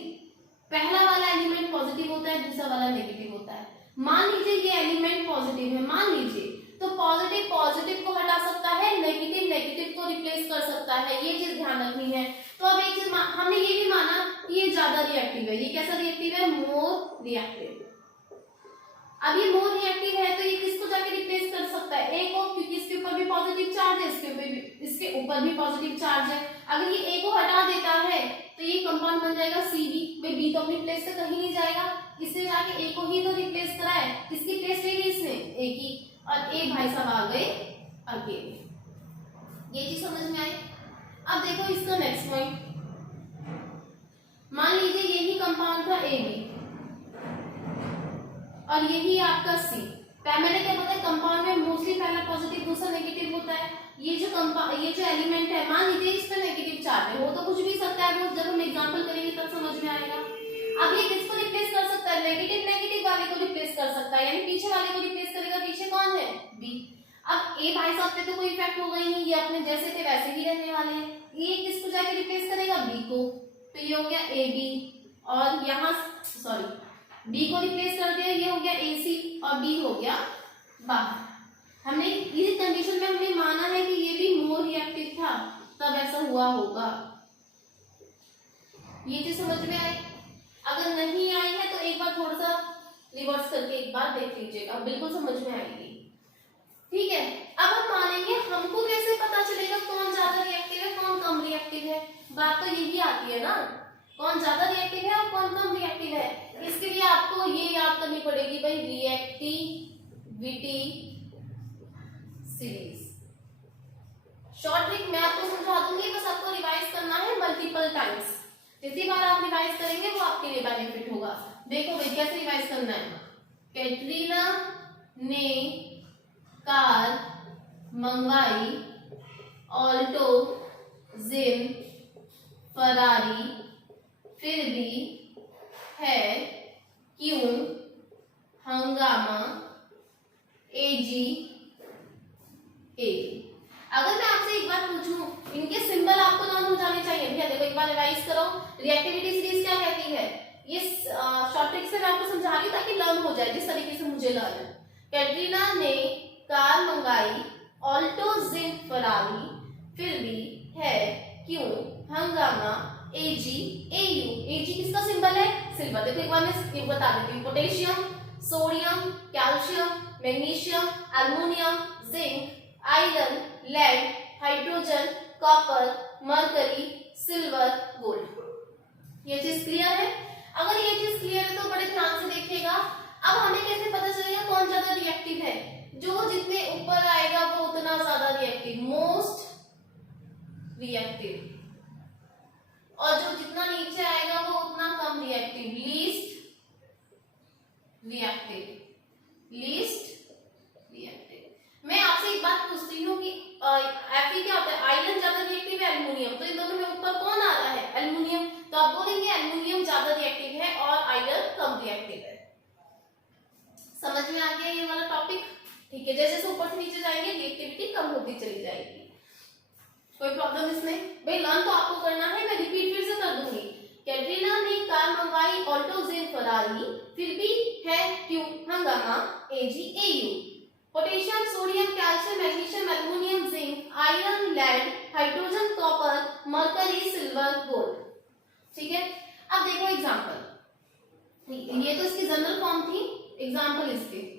पहला वाला एलिमेंट पॉजिटिव होता है, दूसरा वाला नेगेटिव होता है। मान लीजिए ये एलिमेंट पॉजिटिव है, मान लीजिए, तो पॉजिटिव पॉजिटिव को हटा सकता है, नेगेटिव नेगेटिव को रिप्लेस कर सकता है, ये चीज ध्यान रखनी है। तो अब एक चीज हमने ये भी माना कि ये ज्यादा रिएक्टिव है, ये कैसा रिएक्टिव है, मोर रिएक्टिव। चार्ज है, इसके ऊपर भी पॉजिटिव चार्ज है। अगर ये ए को हटा देता है तो ये कंपाउंड बन जाएगा Cb। भाई बी तो अपनी प्लेस से कहीं नहीं जाएगा, इसने जाके ए को ही तो रिप्लेस करा है। किसकी प्लेस ले ली इसने? ए की। और ए भाई साहब आ गए अकेले। ये चीज समझ में आई। अब देखो इसका नेक्स्ट पॉइंट, मान लीजिए यही कंपाउंड था ए बी और यही आपका सी। मैंने क्या बताया, कंपाउंड में मोस्टली पहला पॉजिटिव दूसरा नेगेटिव होता है। ये जो एलिमेंट है, मान लीजिए इस पे नेगेटिव चार्ज है, वो तो कुछ भी सकता है, वो जब हम एग्जांपल करेंगे तब समझ में आएगा। अब ये किसको रिप्लेस कर सकता है? नेगेटिव वाले को रिप्लेस कर सकता है, यानी पीछे वाले को रिप्लेस करेगा। पीछे कौन है? बी। अब ए भाई साहब पे तो कोई इफेक्ट होगा ही नहीं, ये अपने जैसे थे वैसे ही रहने वाले हैं। ये किसको जाके रिप्लेस करेगा? बी को। तो ये हो गया ए बी, और यहाँ बी को रिप्लेस कर दिया, ये हो गया ए सी और बी हो गया बाहर। हमने इस कंडीशन में हमने माना है कि ये भी मोर रिएक्टिव था, तब ऐसा हुआ होगा। ये चीज समझ में आई? अगर नहीं आई है तो एक बार थोड़ा सा रिवर्स करके एक बार देख लीजिएगा, बिल्कुल समझ में आएगी। ठीक है, अब हम मानेंगे हमको कैसे पता चलेगा कौन ज्यादा रिएक्टिव है कौन कम रिएक्टिव है? बात तो यही आती है ना, कौन ज्यादा रिएक्टिव है और कौन कम रिएक्टिव है। इसके लिए आपको ये याद करनी पड़ेगी भाई, रिएक्टिविटी सीरीज। शॉर्ट ट्रिक मैं आपको समझा दूंगी, बस आपको रिवाइज करना है मल्टीपल टाइम्स। जितनी बार आप रिवाइज करेंगे वो आपके लिए बेनिफिट होगा। देखो भाई कैसे रिवाइज करना है। कैटरीना ने कार मंगवाई, ऑल्टो, जिम, फरारी, फिर भी है, क्यों, हंगामा, एजी, ए। अगर मैं आपसे एक बात पूछूं, इनके सिंबल आपको लर्न हो जाने चाहिए। भैया देखो एक बार रिवाइज करो, रिएक्टिविटी सीरीज क्या कहती है? ये शॉर्ट ट्रिक से मैं आपको समझा रही हूँ ताकि लर्न हो जाए जिस तरीके से मुझे लर्न है। कैटरीना ने कार मंगाई, ऑल्टो, जिम, फरारी, फिर भी है, क्यों, हंगामा, एजी, एयू। एजी किसका सिंबल है? सिल्वर। देखो एक बार मैं बता देती हूँ। Potassium, sodium, calcium, magnesium, aluminium, zinc, iron, lead, hydrogen, copper, mercury, silver, gold. ये चीज क्लियर है? अगर ये चीज क्लियर है तो बड़े ध्यान से देखिएगा। अब हमें कैसे पता चलेगा कौन ज्यादा रिएक्टिव है? जो जितने ऊपर आएगा वो उतना ज्यादा रिएक्टिव, मोस्ट रिएक्टिव, और जो जितना नीचे आएगा वो उतना कम रिएक्टिव, लीस्ट रिएक्टिव। मैं आपसे एक बात पूछती हूँ कि Fe क्या होता है? आयरन ज्यादा रिएक्टिव है एल्युमिनियम, तो इन दोनों में ऊपर कौन आ रहा है? एल्युमिनियम। तो आप बोलेंगे एल्युमिनियम ज्यादा रिएक्टिव है और आयरन कम रिएक्टिव है। समझ में आ गया ये वाला टॉपिक? ठीक है, जैसे जैसे ऊपर से नीचे जाएंगे रिएक्टिविटी कम होती चली जाएगी। कोई प्रॉब्लम इसमें? भाई लर्न तो आपको करना है, मैं रिपीट फिर से कर दूंगी। कैटरीना ने कार मंगवाई, ऑल्टो, जिम, फरारी, फिर भी है, क्यों, हंगामा, AG, AU. Potassium, sodium, calcium, magnesium, aluminium, zinc, iron, lead, hydrogen, copper, mercury, silver, gold. ठीक है, अब देखो एग्जांपल। ये तो इसकी जनरल फॉर्म थी, एग्जांपल इसके।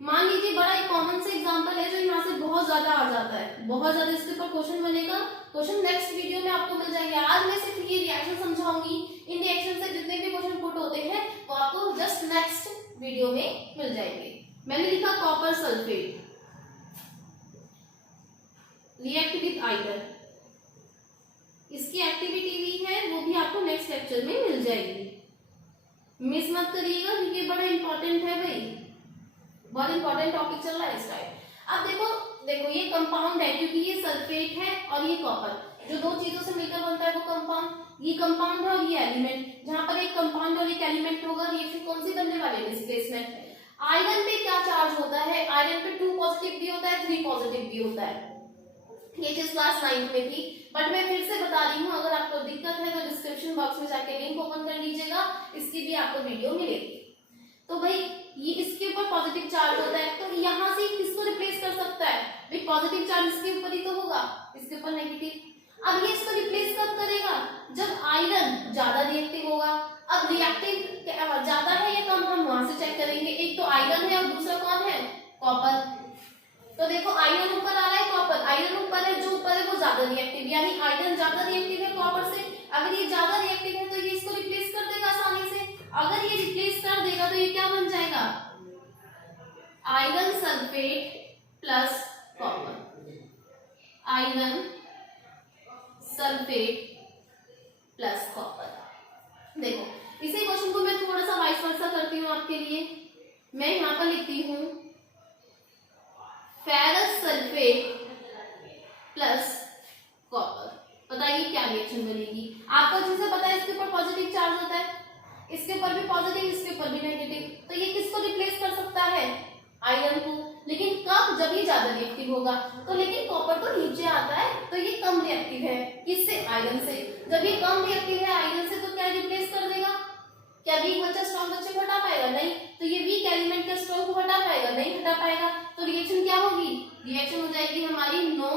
मान लीजिए बड़ा एक कॉमन से एग्जांपल है जो यहाँ से बहुत ज्यादा आ जाता है, बहुत ज्यादा इसके ऊपर क्वेश्चन बनेगा। क्वेश्चन नेक्स्ट वीडियो में आपको मिल जाएंगे। आज मैं सिर्फ ये रिएक्शन समझाऊंगी, इन रिएक्शन से जितने भी क्वेश्चन पुट होते हैं वो आपको जस्ट नेक्स्ट वीडियो में मिल जाएंगे। मैंने लिखा copper sulphate react with iron, इसकी एक्टिविटी भी है, वो भी आपको नेक्स्ट लेक्चर में मिल जाएगी। मिस मत करिएगा क्योंकि बड़ा इंपॉर्टेंट है भाई, बहुत इंपॉर्टेंट टॉपिक चल रहा है इस टाइम। अब देखो ये कंपाउंड है क्योंकि ये सल्फेट है और ये कॉपर, जो दो चीजों से मिलकर बनता है वो कंपाउंड। ये कंपाउंड है और ये एलिमेंट, जहां पर एक कंपाउंड और एक एलिमेंट होगा, रिएक्शन कौन सी बनने वाली है? डिस्प्लेसमेंट। आयरन पे क्या चार्ज होता है? आयरन पे 2 पॉजिटिव भी होता है, 3 पॉजिटिव भी होता है। ये चीज क्लास 9 में थी, बट मैं फिर से बता रही हूँ। अगर आपको दिक्कत है तो डिस्क्रिप्शन बॉक्स में जाके लिंक ओपन कर लीजिएगा, इसकी भी आपको वीडियो मिलेगी। तो भाई ये इसके ऊपर पॉजिटिव चार्ज होता है, तो यहाँ से किसको रिप्लेस कर सकता है? भाई पॉजिटिव चार्ज इसके ऊपर ही तो होगा, इसके ऊपर नेगेटिव। अब ये इसको रिप्लेस कब करेगा? जब आयरन ज्यादा रिएक्टिव होगा। अब रिएक्टिव ज्यादा है या कम, हम वहां से चेक करेंगे। एक तो आयरन है और दूसरा कौन है? कॉपर। तो देखो आयरन ऊपर आ रहा है, आयरन ऊपर है, जो ऊपर है वो ज्यादा रिएक्टिव, यानी आयरन ज्यादा रिएक्टिव है कॉपर से। अगर ये ज्यादा रिएक्टिव है तो ये इसको रिप्लेस कर देगा आसानी से। अगर ये रिप्लेस कर देगा तो ये क्या बन जाएगा, iron sulphate plus copper, iron sulphate plus copper. देखो इसी क्वेश्चन को मैं थोड़ा सा वाइस वर्सा करती हूँ आपके लिए। मैं यहाँ पर लिखती हूँ फेरस सल्फेट प्लस कॉपर। बताइए क्या रिएक्शन बनेगी। आपको अच्छे से पता है इसके ऊपर पॉजिटिव चार्ज होता है, इसके ऊपर भी पॉजिटिव, इसके ऊपर भी नेगेटिव, तो ये किसको रिप्लेस कर सकता है, आयरन को। लेकिन कब, जब ये ज्यादा रिएक्टिव होगा। तो लेकिन कॉपर तो नीचे आता है तो ये कम रिएक्टिव है, किससे, आयरन से। जब ये कम रिएक्टिव है आयरन से तो क्या रिप्लेस कर देगा। क्या वीक बच्चा स्ट्रॉन्ग बच्चे को हटा पाएगा, नहीं। तो ये वीक एलिमेंट क्या स्ट्रॉन्ग को हटा पाएगा, नहीं हटा पाएगा। तो रिएक्शन क्या होगी, रिएक्शन हो जाएगी हमारी नो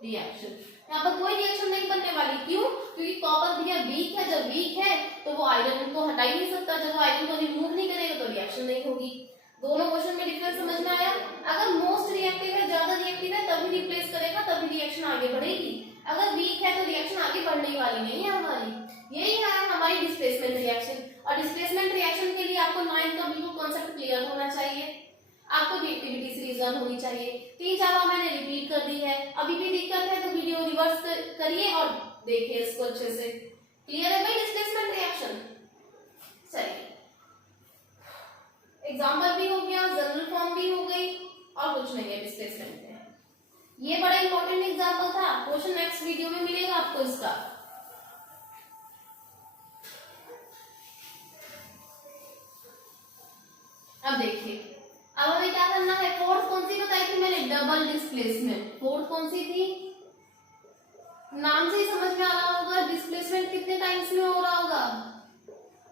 रिएक्शन। यहाँ पर कोई रिएक्शन नहीं बनने वाली, क्यों, क्योंकि कॉपर भैया वीक है, जब वीक है तो वो आयरन को हटा ही नहीं सकता, जब वो आयरन को रिमूव नहीं करेगा तो रिएक्शन नहीं होगी। दोनों क्वेश्चन में डिफरेंस समझ में आया। अगर मोस्ट रिएक्टिव है, ज्यादा रिएक्टिव है, तभी रिप्लेस करेगा, तभी रिएक्शन आगे बढ़ेगी। अगर वीक है तो रिएक्शन आगे बढ़ने वाली नहीं है हमारी। यही है हमारी डिस्प्लेसमेंट रिएक्शन। और डिस्प्लेसमेंट रिएक्शन के लिए आपको 9 का बिल्कुल कॉन्सेप्ट क्लियर होना चाहिए, आपको रिएक्टिविटी सीरीज लर्न होनी चाहिए। 3-4 बार मैंने रिपीट कर दी है। अभी भी दिक्कत है तो वीडियो रिवर्स करिए और देखिए इसको अच्छे से। क्लियर है भाई डिस्प्लेसमेंट रिएक्शन। चलिए एग्जाम्पल भी हो गया, जनरल फॉर्म भी हो गई, और कुछ नहीं है डिस्प्लेसमेंट में। ये बड़ा इंपॉर्टेंट एग्जाम्पल था, क्वेश्चन नेक्स्ट वीडियो में मिलेगा आपको इसका। अब देखिए, अब हमें क्या करना है। फोर्थ कौन सी बताई थी मैंने, डबल डिस्प्लेसमेंट। फोर्थ कौन सी थी, नाम से ही समझ में आ रहा होगा। डिस्प्लेसमेंट कितने टाइम्स में हो रहा होगा,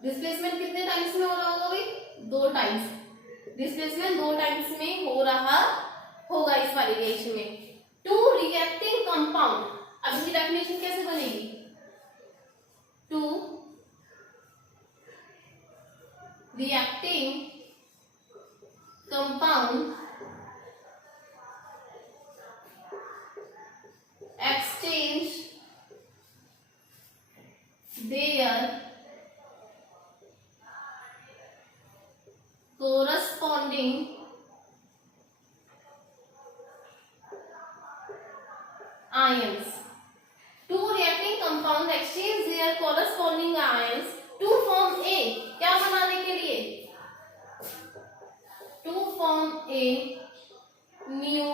डिस्प्लेसमेंट कितने टाइम्स में हो रहा होगा भाई, 2 टाइम्स। डिस्प्लेसमेंट 2 टाइम्स में हो रहा होगा इस वाली रिएक्शन में। 2 रिएक्टिंग कंपाउंड, अब इसकी डेफिनेशन कैसे बनेगी, 2 reacting compound exchange their corresponding ions. 2 reacting compound exchange their corresponding ions to form a, क्या बनाने के लिए, to form a new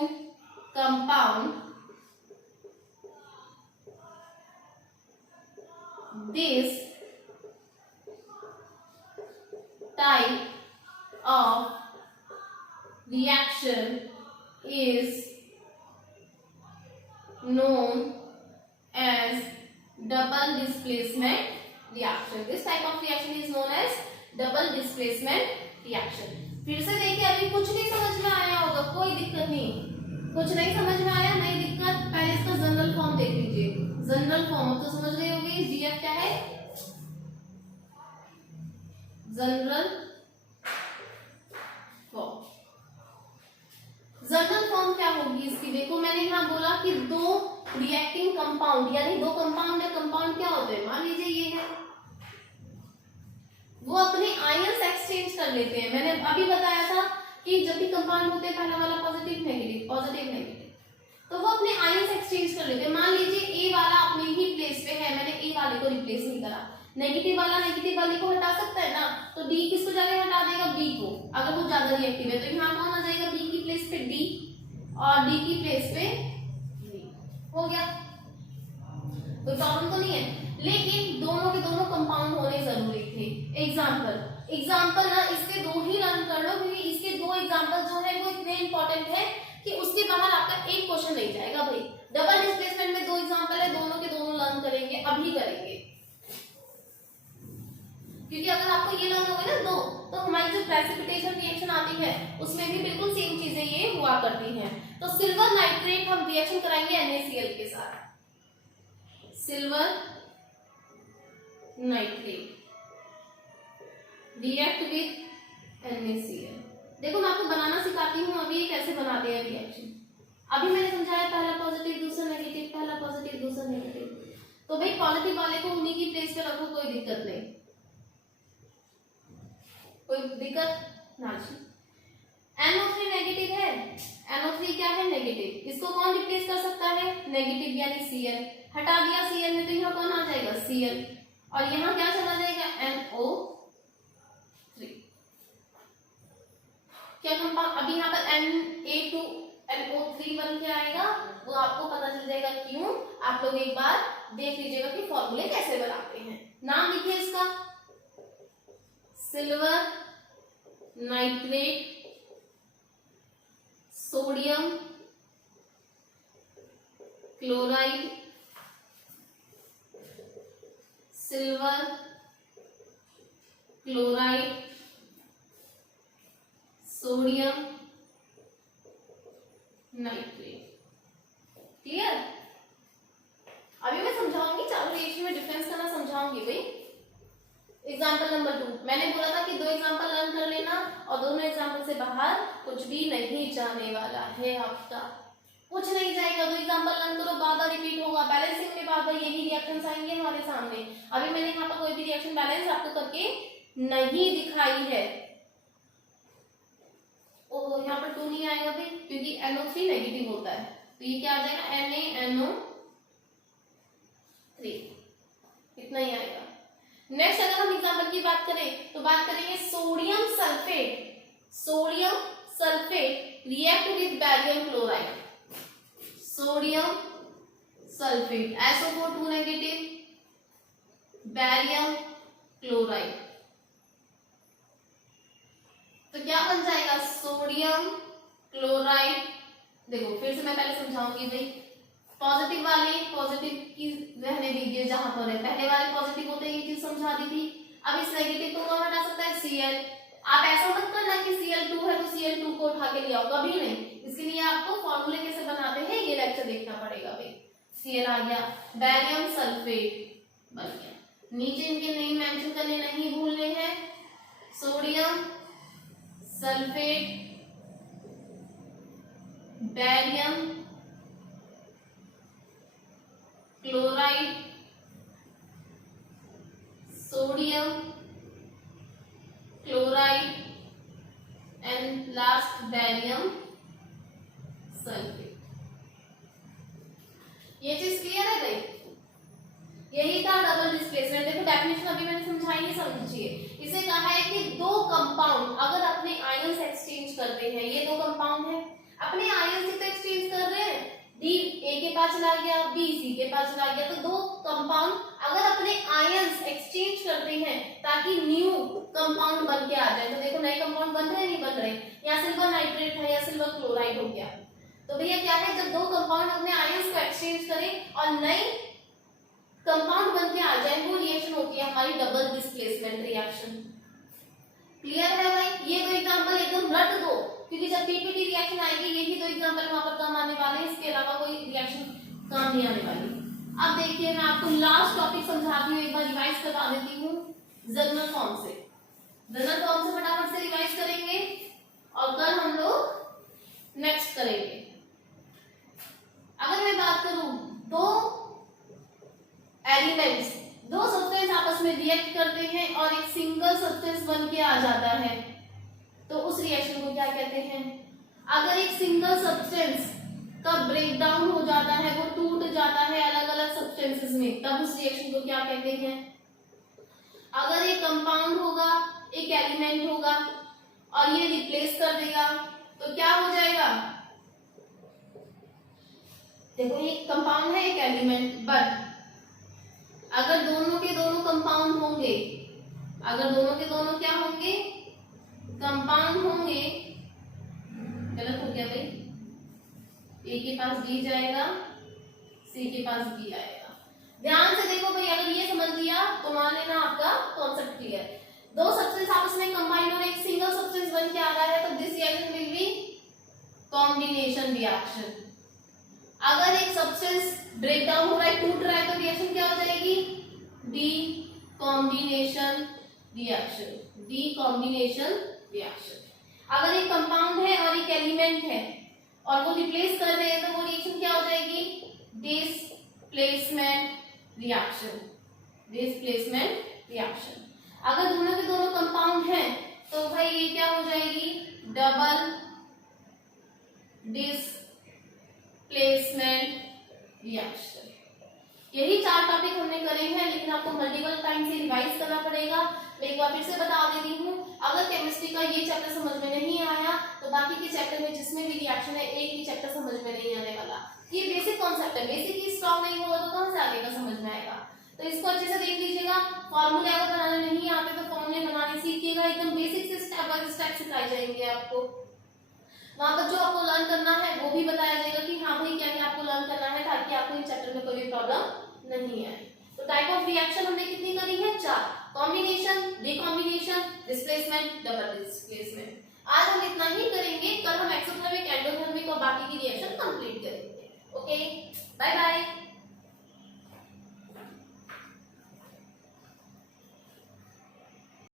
compound. This type of reaction is known as double displacement reaction. This type of reaction is known as double displacement reaction. फिर से देखिए, अभी कुछ नहीं समझ में आया होगा, कोई दिक्कत नहीं, कुछ नहीं समझ में आया, नहीं दिक्कत। पहले इसका जनरल फॉर्म देख लीजिए। जनरल फॉर्म तो समझ गए होंगे, जीएफ क्या है, जनरल फॉर्म। जनरल फॉर्म क्या होगी इसकी, देखो मैंने यहाँ बोला कि 2 रिएक्टिंग कंपाउंड, यानी 2 कंपाउंड है। कंपाउंड क्या होते हैं, मान लीजिए ये है, वो अपने आयंस एक्सचेंज कर लेते हैं। मैंने अभी बताया था कि जब भी कंपाउंड होते हैं, पहला वाला पॉजिटिव नेगेटिव, पॉजिटिव नेगेटिव, तो वो अपने आयंस एक्सचेंज कर लेते हैं। मान लीजिए ए वाला अपने ही प्लेस पे है, मैंने ए वाले को रिप्लेस नहीं करा, नेगेटिव वाला नेगेटिव वाले को हटा सकता है ना, तो डी किसको जाके हटा देगा, बी को। अगर वो ज्यादा रिएक्टिव है तो यहाँ कौन आ जाएगा, बी की प्लेस पे डी, और डी की प्लेस पे बी। हो गया, कोई प्रॉब्लम तो नहीं है। लेकिन दोनों के दोनों कंपाउंड होने जरूरी थे। एग्जाम्पल ना इसके 2 ही लर्न कर लो, क्योंकि इसके 2 एग्जाम्पल जो है वो इतने इंपॉर्टेंट है कि उसके बाहर आपका एक क्वेश्चन नहीं जाएगा भाई। डबल डिस्प्लेसमेंट में 2 एग्जाम्पल है, दोनों के दोनों लर्न करेंगे, अभी करेंगे। क्योंकि अगर आपको ये लर्न होगा ना 2, तो हमारी जो प्रेसिपिटेशन रिएक्शन आती है उसमें भी बिल्कुल सेम चीजें ये हुआ करती हैं। तो सिल्वर नाइट्रेट हम रिएक्शन कराएंगे NaCl के साथ, silver nitrate react with NaCl। देखो मैं आपको बनाना सिखाती हूँ अभी, कैसे बनाते हैं रिएक्शन। अभी मैंने समझाया पहला पॉजिटिव दूसरा नेगेटिव, पहला पॉजिटिव दूसरा नेगेटिव। तो भाई पॉजिटिव वाले को उन्हीं की प्लेस पे रखो, कोई दिक्कत नहीं, कोई दिक्कत ना जी। NO3 नेगेटिव है, NO3 क्या है नेगेटिव, इसको कौन रिप्लेस कर सकता है नेगेटिव यानी Cl, हटा दिया Cl में तो यहाँ कौन आ जाएगा Cl, और यहाँ क्या चला जाएगा NO3। क्या कंपाउंड अभी यहाँ पर Na2NO3 बन के आएगा, वो आपको पता चल जाएगा क्यों। आप लोग एक बार देख लीजिएगा कि फॉर्मूले कैसे बनाते हैं। नाम लिखिए इसका, silver nitrate sodium chloride, silver chloride sodium nitrate. Clear? अभी मैं समझाऊंगी, चारों रिएक्शन में डिफरेंस करना समझाऊंगी भाई। एग्जाम्पल नंबर 2, मैंने बोला था कि 2 एग्जाम्पल लर्न कर लेना, और दोनों एग्जाम्पल से बाहर कुछ भी नहीं जाने वाला है आपका, कुछ नहीं जाएगा। 2 एग्जाम्पल लर्न करो, बार बार रिपीट होगा, बैलेंसिंग में बार बार यही रिएक्शंस आएंगे हमारे सामने। अभी मैंने यहाँ पर कोई भी रिएक्शन बैलेंस आपको करके नहीं दिखाई है। ओ यहाँ पर 2 नहीं आएगा भाई, क्योंकि NO3 नेगेटिव होता है, तो ये क्या आ जाएगा NaNO3, इतना ही आएगा। नेक्स्ट अगर हम एग्जाम्पल की बात करें तो बात करेंगे sodium sulphate. Sodium sulphate react with barium chloride, sodium sulphate SO4 2 negative, barium chloride, तो क्या बन जाएगा सोडियम क्लोराइड। देखो फिर से मैं पहले समझाऊंगी भाई, पॉजिटिव वाले पॉजिटिव की रहने दीजिए जहां पर है, पहले वाले पॉजिटिव होते ये चीज समझा दी थी। अब इस नेगेटिव को कौन हटा सकता है Cl। आप ऐसा मत करना कि Cl2 है तो Cl2 को उठा के ले आओ, कभी नहीं। इसके लिए आपको फॉर्मूले कैसे बनाते हैं ये लेक्चर देखना पड़ेगा भाई। Cl आ गया, बैरियम सल्फेट बन गया, नीचे इनके नेम मेंशन करने नहीं भूलने हैं, sodium sulphate barium chloride sodium chloride and last barium sulphate. ये चीज क्लियर है भाई? यही था डबल डिस्प्लेसमेंट। देखो डेफिनेशन अभी मैंने समझाई नहीं, समझिए। इसे कहा है कि 2 कंपाउंड अगर अपने आयंस एक्सचेंज करते हैं, ये 2 कंपाउंड है, अपने आयंस ही तो एक्सचेंज कर रहे हैं, डी ए के पास चला गया, बी सी के पास चला गया, तो 2 कंपाउंड अगर अपने आयंस एक्सचेंज करते हैं ताकि न्यू कंपाउंड बन के आ जाए, तो देखो नए कंपाउंड बन रहे हैं नहीं बन रहे, यहाँ सिल्वर नाइट्रेट है या सिल्वर क्लोराइड हो गया। तो भैया क्या है, जब 2 कंपाउंड अपने आयंस को एक्सचेंज करें और नए कंपाउंड बन के आ जाए, वो रिएक्शन होती है हमारी डबल डिस्प्लेसमेंट रिएक्शन। क्लियर है भाई? ये 2 एग्जांपल एकदम रट दो, क्योंकि जब पीपीटी रिएक्शन आएगी यही 2 एग्जांपल वहां पर काम आने वाले हैं, इसके अलावा कोई रिएक्शन काम नहीं आने वाली। अब देखिए मैं आपको लास्ट टॉपिक समझाती हूँ, एक बार रिवाइज करवा देती हूँ जनरल फॉर्म से। जनरल फॉर्म से फटाफट से रिवाइज करेंगे और कल हम लोग नेक्स्ट करेंगे। अगर मैं बात करूं 2 एलिमेंट्स, 2 सब्सटेंस आपस में रिएक्ट करते हैं और एक सिंगल सब्सटेंस बन के आ जाता है, तो उस रिएक्शन को क्या कहते हैं? अगर एक सिंगल सब्सटेंस का ब्रेकडाउन हो जाता है, वो टूट जाता है अलग अलग सब्सटेंसेस में, तब उस रिएक्शन को क्या कहते हैं? अगर एक कंपाउंड होगा, एक एलिमेंट होगा और ये रिप्लेस कर देगा, तो क्या हो जाएगा? देखो ये कंपाउंड है, एक एलिमेंट, बट अगर दोनों के दोनों कंपाउंड होंगे, अगर दोनों के दोनों क्या होंगे? कंपाउंड होंगे। गलत हो गया भाई, ए के पास बी जाएगा, सी के पास बी आएगा। ध्यान से देखो भाई, अगर ये समझ लिया तो मान लेना आपका कॉन्सेप्ट क्लियर। 2 सब्सटेंस आपस में कंबाइन और एक सिंगल सब्सटेंस बन के आ रहा है, तो this reaction will be combination reaction. अगर एक सब्सटेंस ब्रेक डाउन हो रहा है, टूट रहा है, तो रिएक्शन क्या हो जाएगी? D combination reaction, D combination reaction. अगर एक कंपाउंड है और एक एलिमेंट है और वो रिप्लेस कर रहे हैं तो वो रिएक्शन क्या हो जाएगी, डिस्प्लेसमेंट रिएक्शन, डिस्प्लेसमेंट रिएक्शन। अगर दोनों के दोनों कंपाउंड हैं तो भाई ये क्या हो जाएगी, डबल डिस्प्लेसमेंट रिएक्शन। यही 4 टॉपिक हमने करे हैं, लेकिन आपको मल्टीपल टाइम से रिवाइज करना पड़ेगा। मैं एक बार फिर से बता देती हूँ, अगर केमिस्ट्री का ये चैप्टर समझ में नहीं आया तो बाकी के चैप्टर में जिसमें भी रिएक्शन है एक भी चैप्टर समझ में नहीं आने वाला। ये बेसिक कॉन्सेप्ट है, बेसिक ही स्ट्रॉन्ग नहीं होगा तो कहाँ से आगे का समझ में आएगा। तो इसको अच्छे से देख लीजिएगा। फॉर्मूले अगर बनाने नहीं आते तो फॉर्मूले बनाने सीखिएगा, एकदम बेसिक से स्टेप बाय स्टेप सिखाए जाएंगे आपको। वहां पर जो आपको लर्न करना है वो भी बताया जाएगा कि हाँ भाई क्या क्या आपको लर्न करना है, ताकि आपको इन चैप्टर में कोई भी प्रॉब्लम नहीं आए। तो टाइप ऑफ रिएक्शन हमने कितनी करी है, 4, combination, recombination, displacement, double displacement. आज हम इतना ही करेंगे, कल हम एक्सोथर्मिक, एंडोथर्मिक और बाकी की रिएक्शन कंप्लीट करेंगे। Okay, bye bye.